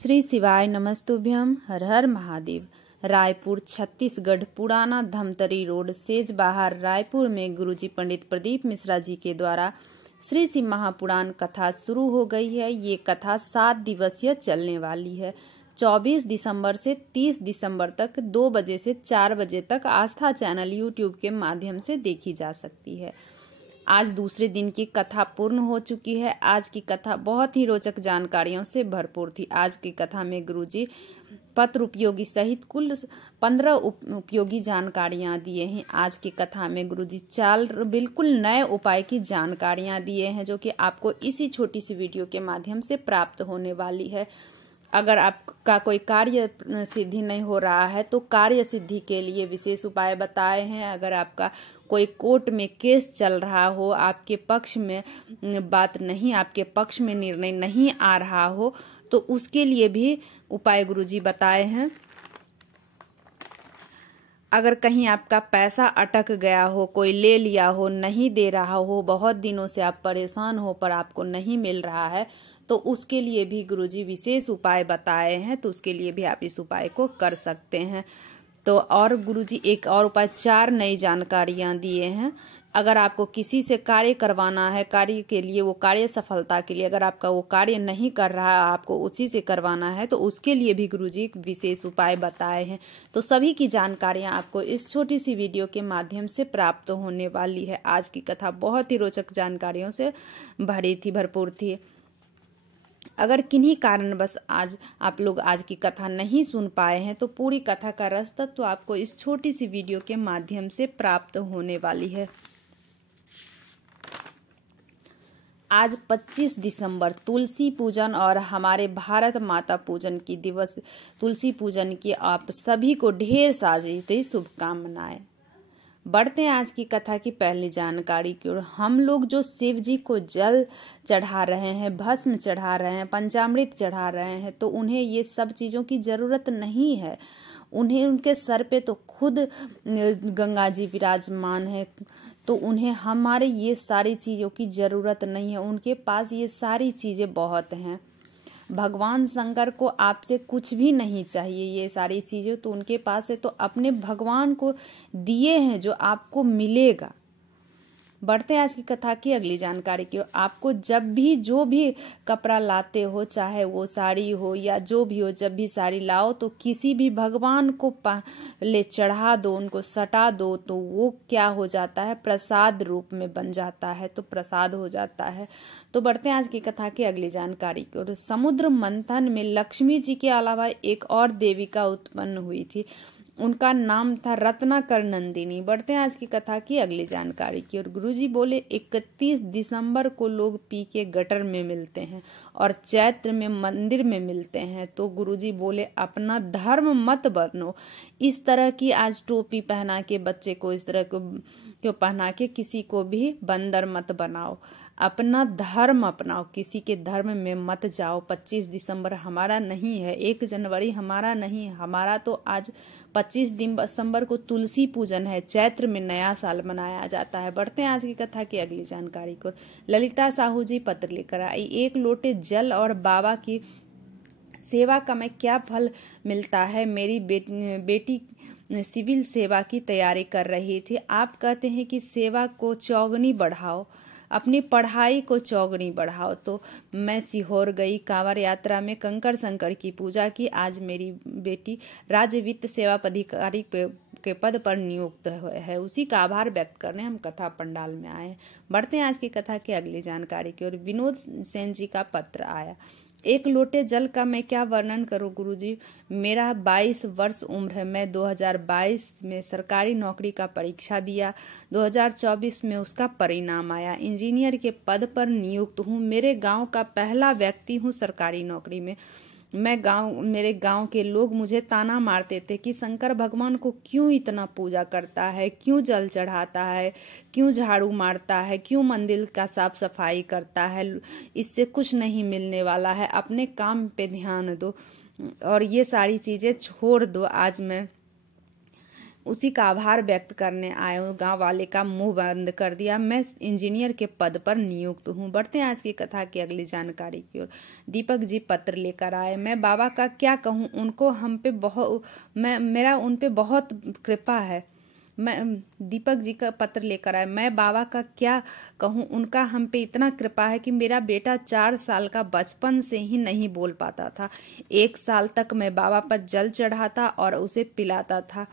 श्री शिवाय नमस्तुभ्यम। हर हर महादेव। रायपुर छत्तीसगढ़ पुराना Dhamtari road says बाहर रायपुर में गुरुजी पंडित प्रदीप मिश्रा जी के द्वारा श्री शिव महापुराण कथा शुरू हो गई है। ये कथा 7 दिवसीय चलने वाली है। 24 दिसंबर से 30 दिसंबर तक 2 बजे से 4 बजे तक आस्था चैनल यूट्यूब के माध्यम से देखी जा सकती है। आज दूसरे दिन की कथा पूर्ण हो चुकी है। आज की कथा बहुत ही रोचक जानकारियों से भरपूर थी। आज की कथा में गुरुजी पत्र उपयोगी सहित कुल 15 उपयोगी जानकारियां दिए हैं। आज की कथा में गुरुजी 4 बिल्कुल नए उपाय की जानकारियां दिए हैं, जो कि आपको इसी छोटी सी वीडियो के माध्यम से प्राप्त होने वाली है। अगर आपका कोई कार्य सिद्धि नहीं हो रहा है तो कार्य सिद्धि के लिए विशेष उपाय बताए हैं। अगर आपका कोई कोर्ट में केस चल रहा हो, आपके पक्ष में बात नहीं, आपके पक्ष में निर्णय नहीं आ रहा हो, तो उसके लिए भी उपाय गुरुजी बताए हैं। अगर कहीं आपका पैसा अटक गया हो, कोई ले लिया हो, नहीं दे रहा हो, बहुत दिनों से आप परेशान हो पर आपको नहीं मिल रहा है, तो उसके लिए भी गुरुजी विशेष उपाय बताए हैं। तो उसके लिए भी आप इस उपाय को कर सकते हैं। तो और गुरुजी एक और उपाय 4 नई जानकारियां दिए हैं। अगर आपको किसी से कार्य करवाना है, कार्य के लिए, वो कार्य सफलता के लिए, अगर आपका वो कार्य नहीं कर रहा है, आपको उसी से करवाना है, तो उसके लिए भी गुरुजी एक विशेष उपाय बताए हैं। तो सभी की जानकारियां आपको इस छोटी सी वीडियो के माध्यम से प्राप्त होने वाली है। आज की कथा बहुत ही रोचक जानकारियों से भरी थी, भरपूर थी। अगर किन्हीं कारणवश आज आप लोग आज की कथा नहीं सुन पाए हैं, तो पूरी कथा का रस तत्व आपको इस छोटी सी वीडियो के माध्यम से प्राप्त होने वाली है। आज 25 दिसंबर तुलसी पूजन और हमारे भारत माता पूजन की दिवस। तुलसी पूजन की आप सभी को ढेर सारी शुभकामनाएं। बढ़ते हैं आज की कथा की पहली जानकारी की ओर। हम लोग जो शिव जी को जल चढ़ा रहे हैं, भस्म चढ़ा रहे हैं, पंचामृत चढ़ा रहे हैं, तो उन्हें ये सब चीजों की जरूरत नहीं है। उन्हें उनके सर पे तो खुद गंगा जी विराजमान है, तो उन्हें हमारे ये सारी चीजों की जरूरत नहीं है। उनके पास ये सारी चीजें बहुत हैं। भगवान शंकर को आपसे कुछ भी नहीं चाहिए। ये सारी चीजें तो उनके पास है, तो अपने भगवान को दिए हैं जो आपको मिलेगा। बढ़ते हैं आज की कथा की अगली जानकारी की। आपको जब भी जो भी कपड़ा लाते हो, चाहे वो साड़ी हो या जो भी हो, जब भी साड़ी लाओ तो किसी भी भगवान को ले चढ़ा दो, उनको सटा दो, तो वो क्या हो जाता है, प्रसाद रूप में बन जाता है, तो प्रसाद हो जाता है। तो बढ़ते हैं आज की कथा की अगली जानकारी की ओर। समुद्र मंथन में लक्ष्मी जी के अलावा एक और देविका उत्पन्न हुई थी। उनका नाम था रत्नाकर नंदिनी। बढ़ते हैं आज की कथा की अगली जानकारी की ओर। गुरुजी बोले 31 दिसंबर को लोग पी के गटर में मिलते हैं और चैत्र में मंदिर में मिलते हैं। तो गुरुजी बोले अपना धर्म मत बदलो। इस तरह की आज टोपी पहना के बच्चे को, इस तरह को पहना के किसी को भी बंदर मत बनाओ। अपना धर्म अपनाओ, किसी के धर्म में मत जाओ। 25 दिसंबर हमारा नहीं है, 1 जनवरी हमारा नहीं है। हमारा तो आज 25 दिसंबर को तुलसी पूजन है। चैत्र में नया साल मनाया जाता है। बढ़ते हैं आज की कथा की अगली जानकारी को। ललिता साहू जी पत्र लेकर आई। 1 लोटे जल और बाबा की सेवा का मैं क्या फल मिलता है। मेरी बेटी सिविल सेवा की तैयारी कर रही थी। आप कहते हैं कि सेवा को चौगुनी बढ़ाओ, अपनी पढ़ाई को चौगुनी बढ़ाओ। तो मैं सीहोर गई, कांवड़ यात्रा में कंकर शंकर की पूजा की। आज मेरी बेटी राज्य वित्त सेवा पदाधिकारी के पद पर नियुक्त है। उसी का आभार व्यक्त करने हम कथा पंडाल में आए हैं। बढ़ते हैं आज की कथा की अगली जानकारी की ओर। विनोद सेन जी का पत्र आया। 1 लोटे जल का मैं क्या वर्णन करूं गुरुजी। मेरा 22 वर्ष उम्र है। मैं 2022 में सरकारी नौकरी का परीक्षा दिया। 2024 में उसका परिणाम आया। इंजीनियर के पद पर नियुक्त हूं। मेरे गांव का पहला व्यक्ति हूं सरकारी नौकरी में। मेरे गांव के लोग मुझे ताना मारते थे कि शंकर भगवान को क्यों इतना पूजा करता है, क्यों जल चढ़ाता है, क्यों झाड़ू मारता है, क्यों मंदिर का साफ सफाई करता है, इससे कुछ नहीं मिलने वाला है, अपने काम पे ध्यान दो और ये सारी चीजें छोड़ दो। आज मैं उसी का आभार व्यक्त करने आए हूँ। गांव वाले का मुंह बंद कर दिया, मैं इंजीनियर के पद पर नियुक्त हूँ। बढ़ते हैं आज की कथा की अगली जानकारी की ओर। दीपक जी पत्र लेकर आए। मैं बाबा का क्या कहूँ, उनको हम पे बहुत मेरा उन पे बहुत कृपा है। मैं दीपक जी का पत्र लेकर आए। मैं बाबा का क्या कहूँ, उनका हम पे इतना कृपा है कि मेरा बेटा 4 साल का बचपन से ही नहीं बोल पाता था। 1 साल तक मैं बाबा पर जल चढ़ाता और उसे पिलाता था।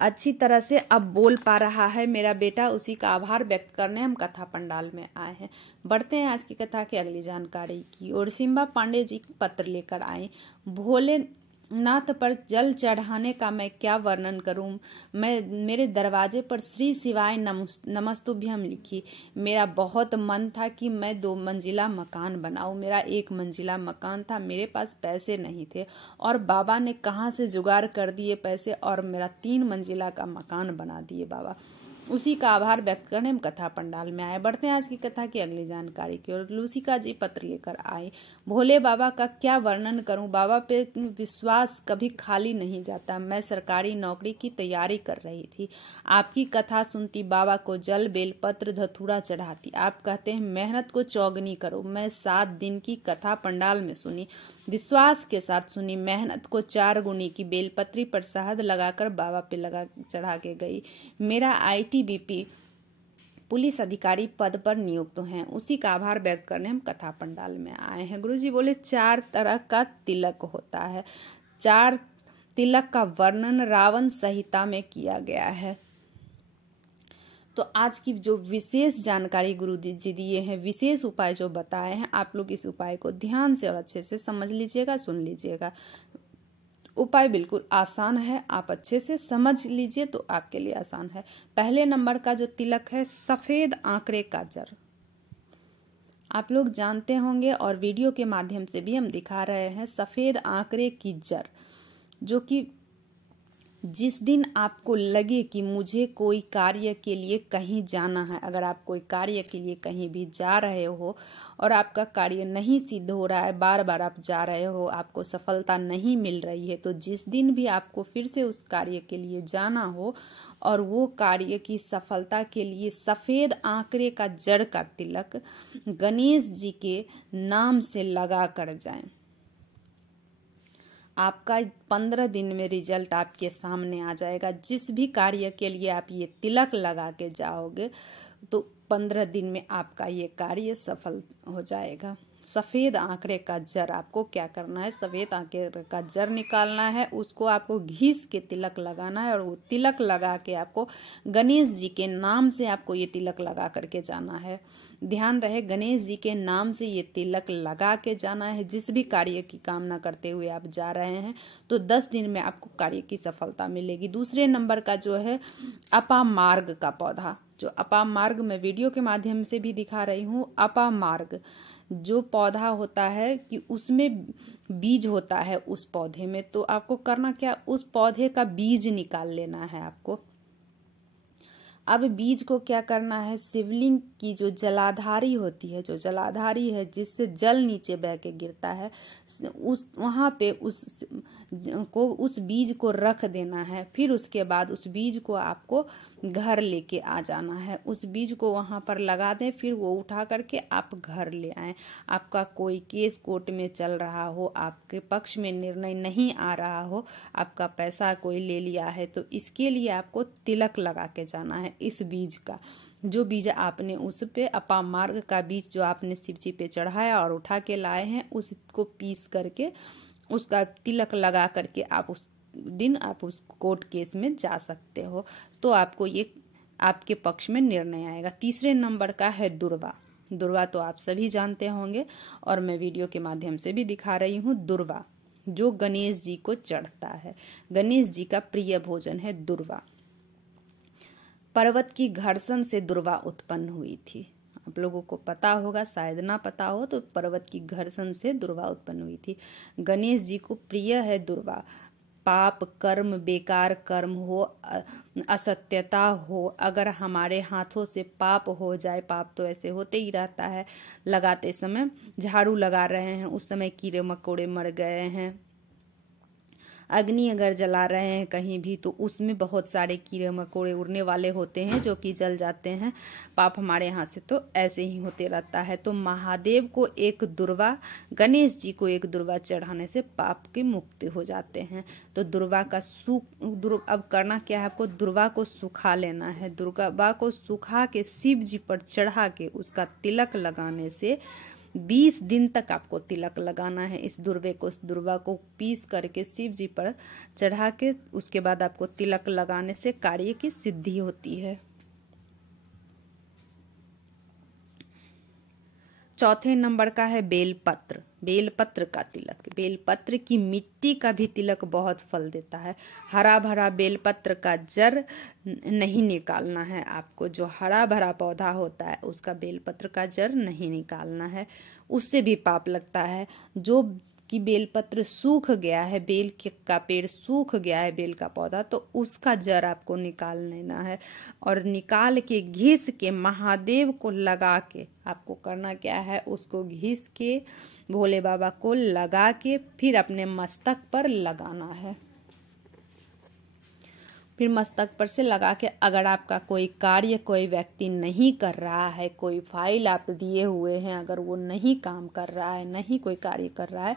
अच्छी तरह से अब बोल पा रहा है मेरा बेटा। उसी का आभार व्यक्त करने हम कथा पंडाल में आए हैं। बढ़ते हैं आज की कथा की अगली जानकारी की ओर। सिम्बा पांडे जी पत्र लेकर आए। भोलेनाथ पर जल चढ़ाने का मैं क्या वर्णन करूं। मेरे दरवाजे पर श्री शिवाय नमस्तुभ्यम लिखी। मेरा बहुत मन था कि मैं 2 मंजिला मकान बनाऊं। मेरा 1 मंजिला मकान था, मेरे पास पैसे नहीं थे और बाबा ने कहां से जुगाड़ कर दिए पैसे और मेरा 3 मंजिला का मकान बना दिए बाबा। उसी का आभार व्यक्त करने हम कथा पंडाल में आए। बढ़ते हैं आज की कथा की अगली जानकारी की ओर। लूसिका जी पत्र लेकर आए। भोले बाबा का क्या वर्णन करूं, बाबा पे विश्वास कभी खाली नहीं जाता। मैं सरकारी नौकरी की तैयारी कर रही थी, आपकी कथा सुनती, बाबा को जल बेल पत्र धतूरा चढ़ाती। आप कहते हैं मेहनत को चौगनी करो। मैं 7 दिन की कथा पंडाल में सुनी, विश्वास के साथ सुनी। मेहनत को 4 गुनी की बेलपत्री पर शहद लगाकर बाबा पे लगा चढ़ा के गई। मेरा ITBP पुलिस अधिकारी पद पर नियुक्त हैं। उसी का आभार व्यक्त करने हम कथा पंडाल में आए हैं। गुरुजी बोले 4 तरह का तिलक होता है। 4 तिलक का वर्णन रावण संहिता में किया गया है। तो आज की जो विशेष जानकारी गुरु जी दिए हैं, विशेष उपाय जो बताए हैं, आप लोग इस उपाय को ध्यान से और अच्छे से समझ लीजिएगा, सुन लीजिएगा। उपाय बिल्कुल आसान है, आप अच्छे से समझ लीजिए तो आपके लिए आसान है। पहले नंबर का जो तिलक है, सफेद आंकड़े का जर। आप लोग जानते होंगे और वीडियो के माध्यम से भी हम दिखा रहे हैं। सफेद आंकड़े की जर, जो कि जिस दिन आपको लगे कि मुझे कोई कार्य के लिए कहीं जाना है, अगर आप कोई कार्य के लिए कहीं भी जा रहे हो और आपका कार्य नहीं सिद्ध हो रहा है, बार बार आप जा रहे हो, आपको सफलता नहीं मिल रही है, तो जिस दिन भी आपको फिर से उस कार्य के लिए जाना हो और वो कार्य की सफलता के लिए सफेद आंकड़े का जड़ का तिलक गणेश जी के नाम से लगा कर जाएं। आपका 15 दिन में रिजल्ट आपके सामने आ जाएगा। जिस भी कार्य के लिए आप ये तिलक लगा के जाओगे तो 15 दिन में आपका ये कार्य सफल हो जाएगा। सफेद आंकड़े का जर आपको क्या करना है, सफेद आंकड़े का जर निकालना है, उसको आपको घिस के तिलक लगाना है और वो तिलक लगा के आपको गणेश जी के नाम से आपको ये तिलक लगा करके जाना है। ध्यान रहे, गणेश जी के नाम से ये तिलक लगा के जाना है। जिस भी कार्य की कामना करते हुए आप जा रहे हैं तो 10 दिन में आपको कार्य की सफलता मिलेगी। दूसरे नंबर का जो है अपामार्ग का पौधा, जो अपामार्ग मैं वीडियो के माध्यम से भी दिखा रही हूँ। अपामार्ग जो पौधा होता है कि उसमें बीज होता है उस पौधे में, तो आपको करना क्या, उस पौधे का बीज निकाल लेना है आपको। अब बीज को क्या करना है, शिवलिंग की जो जलाधारी होती है, जो जलाधारी है जिससे जल नीचे बह के गिरता है, उस वहां पे उस बीज को रख देना है। फिर उसके बाद उस बीज को आपको घर लेके आ जाना है। उस बीज को वहां पर लगा दें, फिर वो उठा करके आप घर ले आएं। आपका कोई केस कोर्ट में चल रहा हो, आपके पक्ष में निर्णय नहीं आ रहा हो, आपका पैसा कोई ले लिया है, तो इसके लिए आपको तिलक लगा के जाना है। इस बीज का जो बीज आपने उस पे अपामार्ग का बीज जो आपने शिव जी पे चढ़ाया और उठा के लाए हैं, उसको पीस करके उसका तिलक लगा करके आप उस दिन आप उस कोर्ट केस में जा सकते हो, तो आपको ये आपके पक्ष में निर्णय आएगा। तीसरे नंबर का है दुर्वा। दुर्वा तो आप सभी जानते होंगे और मैं वीडियो के माध्यम से भी दिखा रही हूँ। दुर्वा जो गणेश जी को चढ़ता है, गणेश जी का प्रिय भोजन है दुर्वा। पर्वत की घर्षण से दुर्वा उत्पन्न हुई थी। आप लोगों को पता होगा, शायद ना पता हो तो पर्वत की घर्षण से दुर्वा उत्पन्न हुई थी। गणेश जी को प्रिय है दुर्वा। पाप कर्म, बेकार कर्म हो, असत्यता हो, अगर हमारे हाथों से पाप हो जाए, पाप तो ऐसे होते ही रहता है, लगाते समय झाड़ू लगा रहे हैं उस समय कीड़े मकोड़े मर गए हैं, अग्नि अगर जला रहे हैं कहीं भी तो उसमें बहुत सारे कीड़े मकोड़े उड़ने वाले होते हैं जो कि जल जाते हैं। पाप हमारे यहाँ से तो ऐसे ही होते रहता है। तो महादेव को एक दुर्वा, गणेश जी को एक दुर्वा चढ़ाने से पाप की मुक्ति हो जाते हैं। तो दुर्वा का अब करना क्या है, आपको दुर्वा को सुखा लेना है। दुर्वा को सुखा के शिव जी पर चढ़ा के उसका तिलक लगाने से 20 दिन तक आपको तिलक लगाना है। इस दुर्वा को पीस करके शिव जी पर चढ़ा के उसके बाद आपको तिलक लगाने से कार्य की सिद्धि होती है। चौथे नंबर का है बेलपत्र। बेलपत्र का तिलक। बेलपत्र की मिट्टी का भी तिलक बहुत फल देता है। हरा भरा बेलपत्र का जड़ नहीं निकालना है आपको। जो हरा भरा पौधा होता है उसका बेलपत्र का जड़ नहीं निकालना है, उससे भी पाप लगता है। जो कि बेलपत्र सूख गया है, बेल का पेड़ सूख गया है, बेल का पौधा, तो उसका जड़ आपको निकाल लेना है और निकाल के घिस के महादेव को लगा के आपको करना क्या है, उसको घिस के भोले बाबा को लगा के फिर अपने मस्तक पर लगाना है। फिर मस्तक पर से लगा के अगर आपका कोई कार्य कोई व्यक्ति नहीं कर रहा है, कोई फाइल आप दिए हुए हैं अगर वो नहीं काम कर रहा है, नहीं कोई कार्य कर रहा है,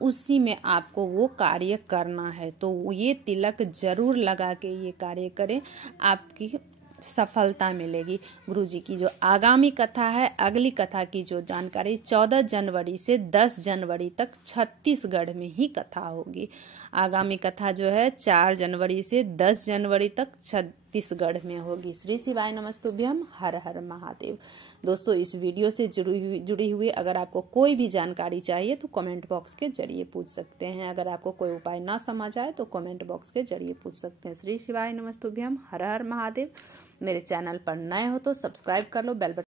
उसी में आपको वो कार्य करना है। तो ये तिलक जरूर लगा के ये कार्य करें, आपकी सफलता मिलेगी। गुरुजी की जो आगामी कथा है, अगली कथा की जो जानकारी 14 जनवरी से 10 जनवरी तक छत्तीसगढ़ में ही कथा होगी। आगामी कथा जो है 4 जनवरी से 10 जनवरी तक छत्तीसगढ़ में होगी। श्री शिवाय नमस्तुभ्यम। हर हर महादेव। दोस्तों, इस वीडियो से जुड़ी हुई अगर आपको कोई भी जानकारी चाहिए तो कमेंट बॉक्स के जरिए पूछ सकते हैं। अगर आपको कोई उपाय ना समझ आए तो कमेंट बॉक्स के जरिए पूछ सकते हैं। श्री शिवाय नमस्तुभ्यम। हर हर महादेव। मेरे चैनल पर नए हो तो सब्सक्राइब कर लो, बेल बटन